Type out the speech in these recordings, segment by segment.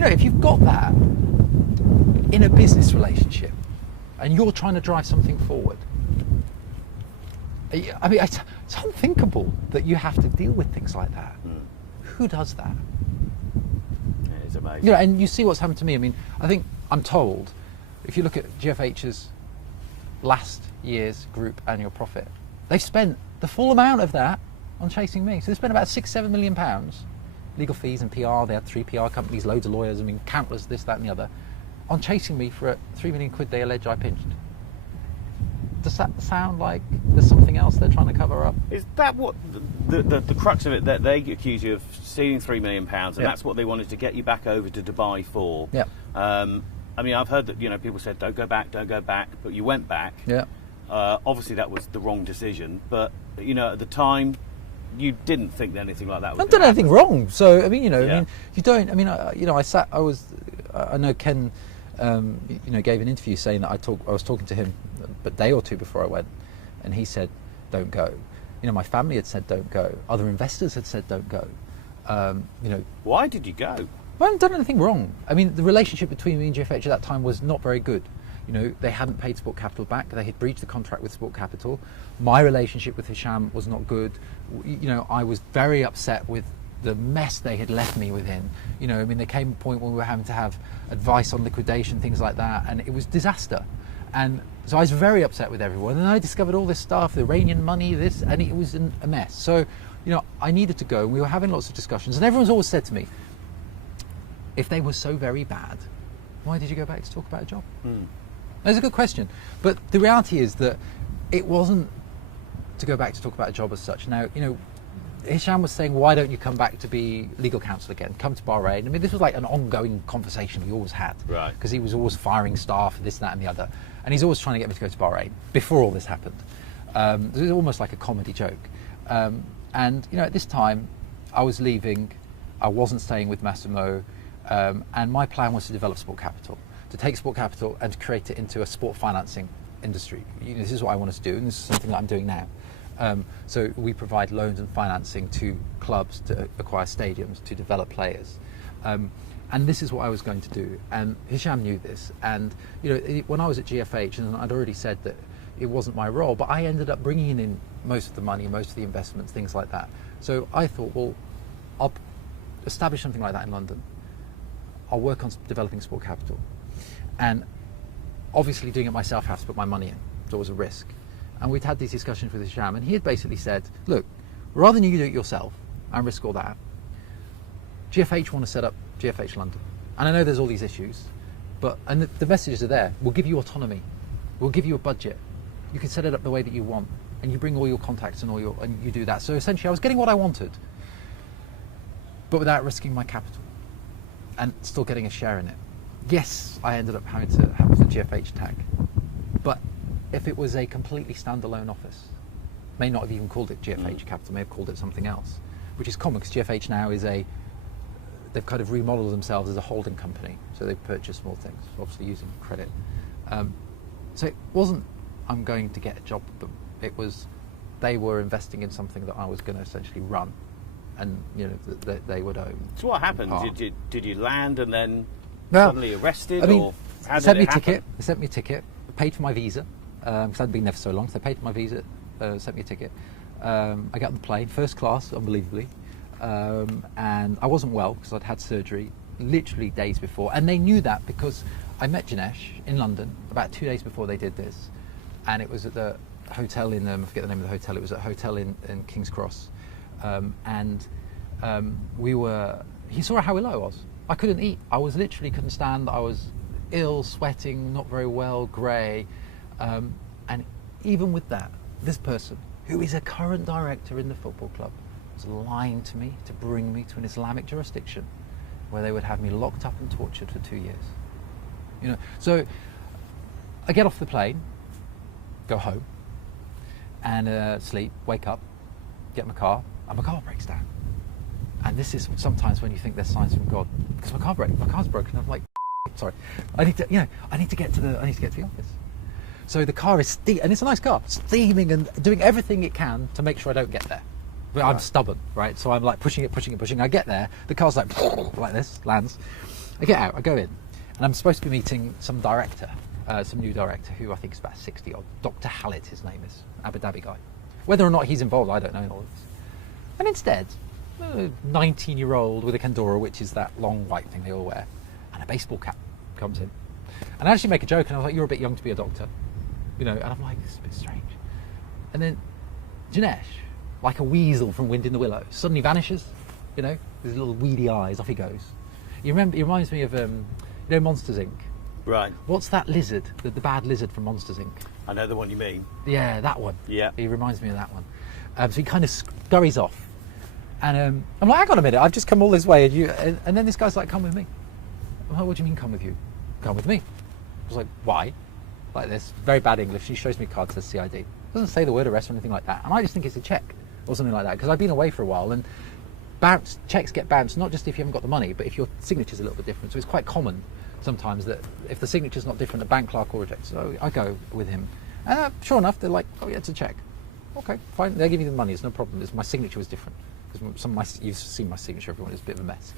if you've got that in a business relationship and you're trying to drive something forward, I mean, it's unthinkable that you have to deal with things like that. Who does that? It is amazing. And you see what's happened to me. I mean, I think I'm told, if you look at GFH's last year's group annual profit, they've spent the full amount of that on chasing me. So they spent about £6-7 million, legal fees and PR. They had 3 PR companies, loads of lawyers, I mean, countless this, that and the other, on chasing me for £3 million they allege I pinched. Does that sound like there's something else they're trying to cover up? Is that what the crux of it, that they accuse you of stealing £3 million and that's what they wanted to get you back over to Dubai for? Yeah. I mean, I've heard that people said don't go back, but you went back. Yeah. Obviously, that was the wrong decision, but at the time, you didn't think that anything like that was. I've done anything wrong, so I mean, Yeah. I mean, you don't. I mean, I know Ken, gave an interview saying that I was talking to him a day or two before I went, and he said, "Don't go." My family had said, "Don't go." Other investors had said, "Don't go." Why did you go? I hadn't done anything wrong. I mean, the relationship between me and GFH at that time was not very good. They hadn't paid Sport Capital back. They had breached the contract with Sport Capital. My relationship with Hisham was not good. I was very upset with the mess they had left me within. I mean, there came a point when we were having to have advice on liquidation, things like that, and it was disaster. And so I was very upset with everyone. And I discovered all this stuff, the Iranian money, this, and it was a mess. So, I needed to go. We were having lots of discussions, and everyone's always said to me, if they were so very bad, why did you go back to talk about a job? That's a good question. But the reality is that it wasn't to go back to talk about a job as such. Now, Hisham was saying, why don't you come back to be legal counsel again? Come to Bahrain. I mean, this was like an ongoing conversation we always had. Right. Because he was always firing staff, this, that, and the other. And he's always trying to get me to go to Bahrain before all this happened. It was almost like a comedy joke. And, at this time, I was leaving. I wasn't staying with Massimo. And my plan was to develop Sport Capital, to take Sport Capital and to create it into a sport financing industry. This is what I wanted to do, and this is something that I'm doing now. So we provide loans and financing to clubs to acquire stadiums, to develop players. And this is what I was going to do. And Hisham knew this. And when I was at GFH, and I'd already said that it wasn't my role, but I ended up bringing in most of the money, most of the investments, things like that. So I thought, well, I'll establish something like that in London. I'll work on developing Sport Capital. And obviously doing it myself, I have to put my money in. It's always a risk. And we'd had these discussions with Hisham, and he had basically said, look, rather than you do it yourself and risk all that, GFH want to set up GFH London. And I know there's all these issues, and the messages are there. We'll give you autonomy. We'll give you a budget. You can set it up the way that you want, and you bring all your contacts and you do that. So essentially I was getting what I wanted, but without risking my capital and still getting a share in it. Yes, I ended up having to have the GFH tag, but if it was a completely standalone office, may not have even called it GFH Capital, may have called it something else, which is common because GFH now is they've kind of remodeled themselves as a holding company, so they purchase small things, obviously using credit. So it wasn't, I'm going to get a job, but it was, they were investing in something that I was going to essentially run, and they would own. So what happened? Did you land and then No. suddenly arrested, I mean, or how did sent me it a happen? ticket. They sent me a ticket, paid for my visa, because I'd been there for so long. So they paid for my visa, sent me a ticket. I got on the plane, first class, unbelievably, and I wasn't well because I'd had surgery literally days before, and they knew that because I met Jinesh in London about 2 days before they did this, and it was at the hotel in, I forget the name of the hotel. It was at a hotel in King's Cross, he saw how ill I was. I couldn't eat. I was literally couldn't stand. I was ill, sweating, not very well, grey. And even with that, this person, who is a current director in the football club, was lying to me to bring me to an Islamic jurisdiction where they would have me locked up and tortured for 2 years. So I get off the plane, go home, and sleep, wake up, get in my car, and my car breaks down. And this is sometimes when you think there's signs from God, because my car's broken. I'm like, sorry, I need to get to the office. So the car is and it's a nice car, steaming and doing everything it can to make sure I don't get there. But I'm stubborn, right? So I'm like pushing it. I get there, the car's like this, lands, I get out, I go in, and I'm supposed to be meeting some director, some new director who I think is about 60 odd. Dr. Hallett, his name is, Abu Dhabi guy. Whether or not he's involved, I don't know in all this. And instead, a 19-year-old with a kandora, which is that long white thing they all wear, and a baseball cap comes in. And I actually make a joke, and I was like, "You're a bit young to be a doctor," you know. And I'm like, "It's a bit strange." And then Jinesh, like a weasel from Wind in the Willows, suddenly vanishes. You know, with his little weedy eyes, off he goes. You remember? It reminds me of Monsters Inc. Right. What's that lizard? The bad lizard from Monsters Inc. I know the one you mean. Yeah, that one. Yeah. He reminds me of that one. So he kind of scurries off, and I'm like, "Hang on a minute! I've just come all this way, and then this guy's like, 'Come with me.' I'm like, 'What do you mean, come with you?' 'Come with me.' I was like, 'Why?' Like this, very bad English. She shows me a card that says CID. Doesn't say the word arrest or anything like that, and I just think it's a check or something like that because I've been away for a while, and checks get bounced not just if you haven't got the money, but if your signature's a little bit different. So it's quite common sometimes that if the signature's not different, a bank clerk will reject. So I go with him, and sure enough, they're like, 'Oh yeah, it's a check.' Okay, fine. They give me the money. It's no problem. My signature was different because you've seen my signature. Everyone, it's a bit of a mess.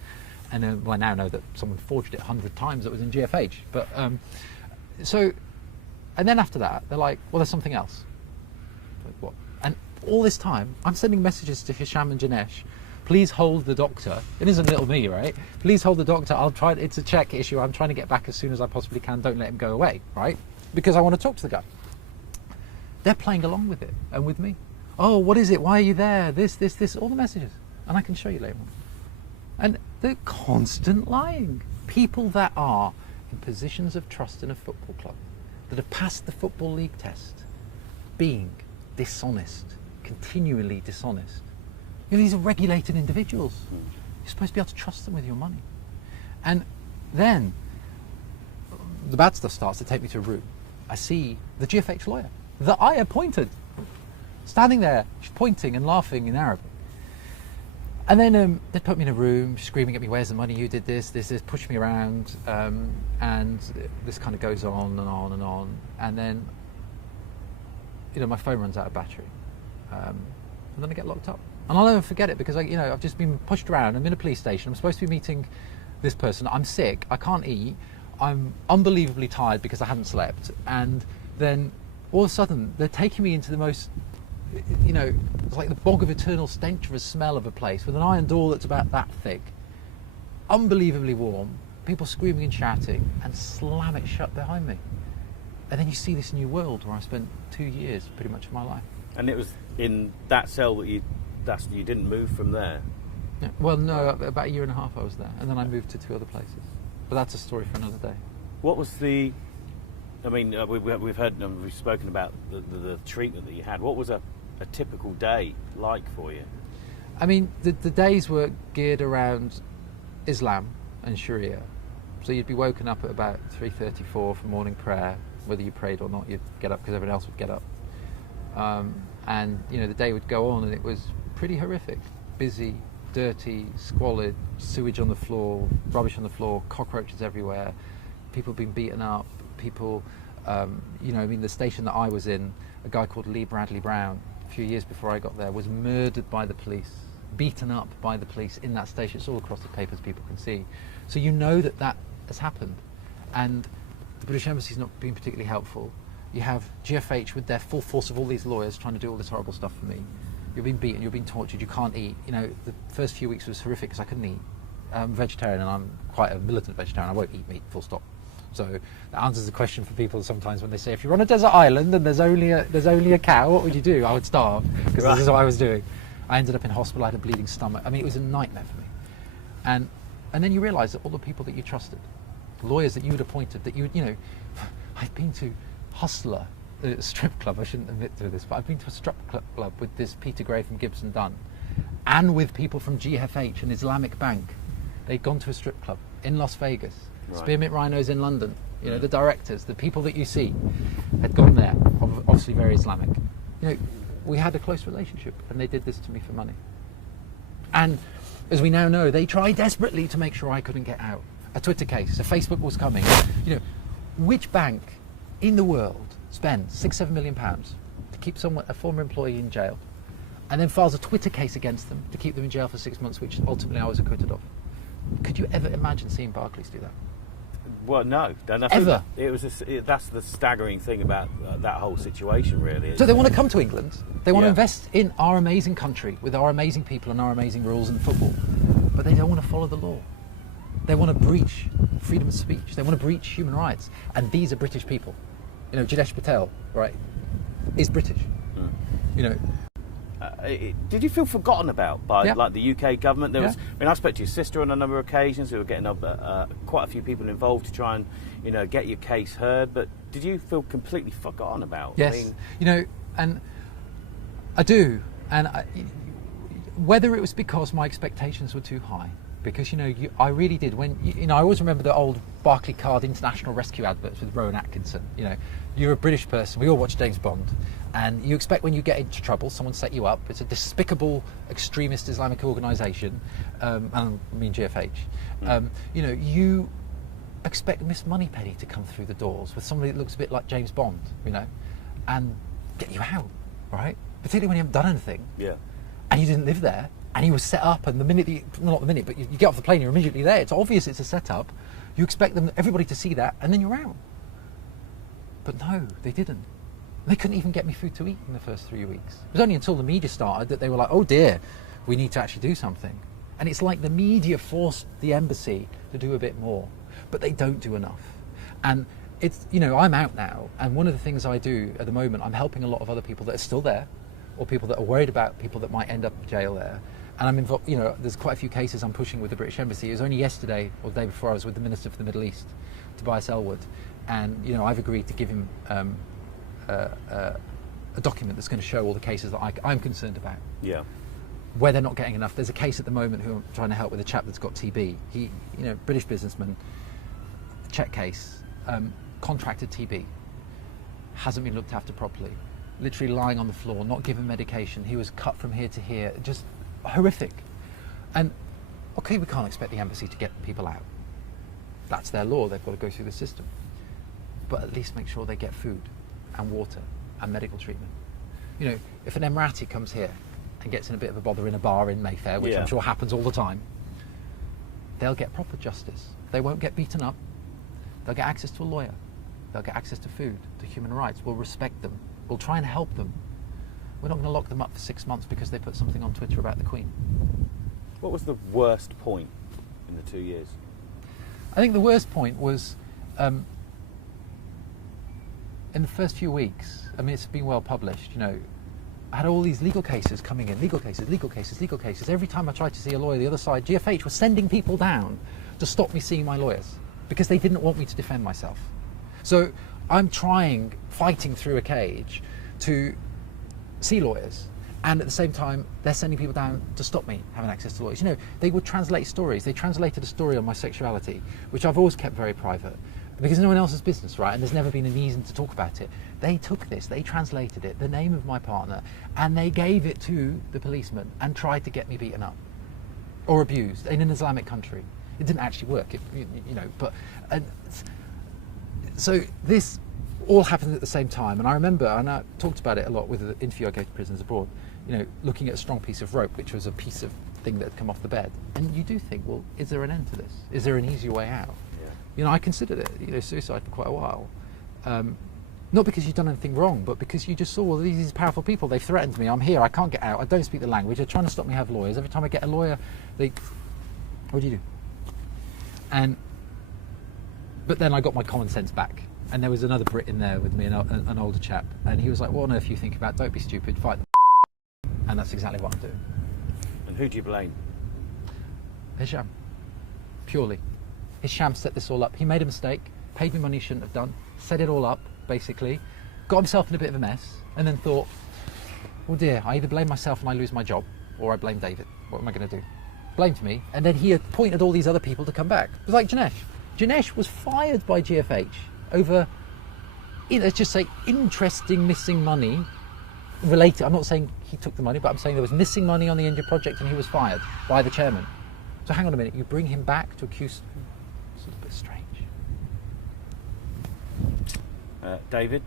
And I now know that someone forged it 100 times. That was in GFH. But and then after that, they're like, 'Well, there's something else.' Like, what? And all this time, I'm sending messages to Hisham and Jinesh. 'Please hold the doctor.' It isn't little me, right? 'Please hold the doctor. I'll try. It's a check issue. I'm trying to get back as soon as I possibly can. Don't let him go away, right? Because I want to talk to the guy.' They're playing along with it and with me. 'Oh, what is it? Why are you there? This, all the messages.' And I can show you later on. And the constant lying. People that are in positions of trust in a football club, that have passed the Football League test, being dishonest, continually dishonest. You know, these are regulated individuals. You're supposed to be able to trust them with your money. And then the bad stuff starts to take me to a room. I see the GFH lawyer that I appointed, standing there, pointing and laughing in Arabic. And then they put me in a room, screaming at me, "Where's the money? You did this, push me around." And this kind of goes on and on and on. And then, you know, my phone runs out of battery. And then I get locked up. And I'll never forget it because I've just been pushed around. I'm in a police station. I'm supposed to be meeting this person. I'm sick. I can't eat. I'm unbelievably tired because I hadn't slept. And then all of a sudden, they're taking me into the most, it's like the bog of eternal stench of a smell of a place with an iron door that's about that thick, unbelievably warm, people screaming and shouting, and slam it shut behind me. And then you see this new world where I spent 2 years pretty much of my life. And it was in that cell that you didn't move from there? Yeah, well, no, about a year and a half I was there, and then I moved to 2 other places. But that's a story for another day. What was the... I mean, we've heard, we've spoken about the treatment that you had. What was a typical day like for you? I mean, the days were geared around Islam and Sharia. So you'd be woken up at about 3:34 for morning prayer. Whether you prayed or not, you'd get up because everyone else would get up. And, the day would go on and it was pretty horrific. Busy, dirty, squalid, sewage on the floor, rubbish on the floor, cockroaches everywhere, people being beaten up, people, the station that I was in, a guy called Lee Bradley Brown, a few years before I got there, was murdered by the police, beaten up by the police in that station. It's all across the papers, people can see. So you know that has happened. And the British Embassy's not been particularly helpful. You have GFH with their full force of all these lawyers trying to do all this horrible stuff for me. You're being beaten, you're being tortured, you can't eat. The first few weeks was horrific because I couldn't eat. I'm vegetarian and I'm quite a militant vegetarian. I won't eat meat, full stop. So that answers the question for people sometimes when they say, if you're on a desert island and there's only a cow, what would you do? I would starve, because This is what I was doing. I ended up in hospital, I had a bleeding stomach. I mean, it was a nightmare for me. And then you realise that all the people that you trusted, lawyers that you had appointed, that I've been to Hustler, a strip club, I shouldn't admit to this, but I've been to a strip club with this Peter Gray from Gibson Dunn, and with people from GFH, an Islamic bank. They'd gone to a strip club in Las Vegas. Right. Spearmint Rhinos in London, the directors, the people that you see had gone there, obviously very Islamic. We had a close relationship and they did this to me for money. And as we now know, they tried desperately to make sure I couldn't get out. A Twitter case, a Facebook was coming. Which bank in the world spends £6-7 million to keep a former employee in jail and then files a Twitter case against them to keep them in jail for 6 months, which ultimately I was acquitted of? Could you ever imagine seeing Barclays do that? Well, no. And I Ever. think that's the staggering thing about that whole situation, really. So they want to come to England. They want to Yeah. invest in our amazing country with our amazing people and our amazing rules and football. But they don't want to follow the law. They want to breach freedom of speech. They want to breach human rights. And these are British people. You know, Jinesh Patel, right, is British. You know, did you feel forgotten about by Yeah. like the UK government? There was, Yeah. I mean, I spoke to your sister on a number of occasions. We were getting quite a few people involved to try and, you know, get your case heard. But did you feel completely forgotten about? yes. I mean, You know, and I do. And whether it was because my expectations were too high, because, you know, I really did. When, you know, I always remember the old Barclaycard International Rescue adverts with Rowan Atkinson. You know, you're a British person. We all watch James Bond. And you expect when you get into trouble, someone set you up. It's a despicable extremist Islamic organisation, and I mean GFH. You know, you expect Miss Moneypenny to come through the doors with somebody that looks a bit like James Bond, you know, and get you out, right? Particularly when you haven't done anything, yeah. and you didn't live there, and he was set up, and the minute not the minute, but you get off the plane, you're immediately there. It's obvious it's a setup. You expect everybody to see that, and then you're out. But no, they didn't. They couldn't even get me food to eat in the first 3 weeks. It was only until the media started that they were like, oh dear, we need to actually do something. And it's like the media forced the embassy to do a bit more, but they don't do enough. And it's, you know, I'm out now, and one of the things I do at the moment, I'm helping a lot of other people that are still there, or people that are worried about people that might end up in jail there. And I'm involved, you know, there's quite a few cases I'm pushing with the British Embassy. It was only yesterday, or the day before, I was with the Minister for the Middle East, Tobias Ellwood, and, you know, I've agreed to give him a document that's going to show all the cases that I'm concerned about. Yeah. Where they're not getting enough. There's a case at the moment who I'm trying to help with a chap that's got TB. He, you know, British businessman, Czech case, contracted TB, hasn't been looked after properly, literally lying on the floor, not given medication. He was cut from here to here, just horrific. And okay, we can't expect the embassy to get people out. That's their law, they've got to go through the system. But at least make sure they get food and water and medical treatment. You know, if an Emirati comes here and gets in a bit of a bother in a bar in Mayfair, which I'm sure happens all the time, they'll get proper justice. They won't get beaten up. They'll get access to a lawyer. They'll get access to food, to human rights. We'll respect them. We'll try and help them. We're not going to lock them up for 6 months because they put something on Twitter about the Queen. What was the worst point in the 2 years? I think the worst point was in the first few weeks. I mean, it's been well published, you know, I had all these legal cases coming in, legal cases. Every time I tried to see a lawyer, the other side, GFH was sending people down to stop me seeing my lawyers because they didn't want me to defend myself. So I'm fighting through a cage to see lawyers, and at the same time, they're sending people down to stop me having access to lawyers. You know, they would translate stories. They translated a story on my sexuality, which I've always kept very private, because no one else's business, right? And there's never been a reason to talk about it. They took this, they translated it, the name of my partner, and they gave it to the policeman and tried to get me beaten up or abused in an Islamic country. It didn't actually work, you know, but... so this all happened at the same time, and I remember, and I talked about it a lot with the interview I gave to prisoners abroad, you know, looking at a strong piece of rope, which was a piece of thing that had come off the bed. And you do think, well, is there an end to this? Is there an easier way out? Yeah. You know, I considered it, you know, suicide for quite a while. Not because you've done anything wrong, but because you just saw, well, these powerful people, they've threatened me, I'm here, I can't get out, I don't speak the language, they're trying to stop me have lawyers. Every time I get a lawyer, what do you do? But then I got my common sense back. And there was another Brit in there with me, an older chap, and he was like, what on earth are you thinking about? Don't be stupid, fight the and that's exactly what I'm doing. And who do you blame? Hisham. Purely. Hisham set this all up. He made a mistake, paid me money he shouldn't have done, set it all up, basically, got himself in a bit of a mess, and then thought, well dear, I either blame myself and I lose my job, or I blame David. What am I going to do? Blamed me, and then he appointed all these other people to come back. It was like Jinesh. Jinesh was fired by GFH over, let's just say, interesting missing money related. I'm not saying he took the money, but I'm saying there was missing money on the India project and he was fired by the chairman. So hang on a minute, you bring him back to accuse... It's a little bit strange. David,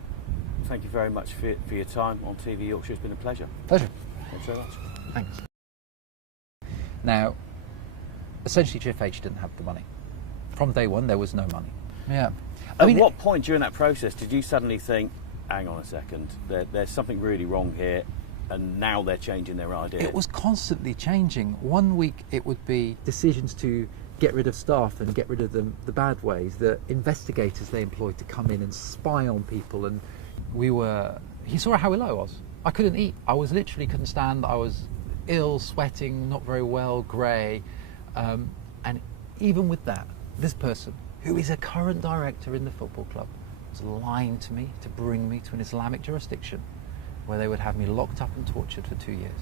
thank you very much for your time on TV Yorkshire. It's been a pleasure. Pleasure. Thanks very much. Thanks. Now, essentially GFH didn't have the money. From day one, there was no money. Yeah. At what point during that process did you suddenly think, hang on a second, there's something really wrong here, and now they're changing their idea? It was constantly changing. 1 week it would be decisions to get rid of staff and get rid of them the bad ways, the investigators they employed to come in and spy on people, and he saw how ill I was. I couldn't eat. I was literally couldn't stand. I was ill, sweating, not very well, grey, and even with that, this person, who is a current director in the football club, was lying to me to bring me to an Islamic jurisdiction where they would have me locked up and tortured for 2 years.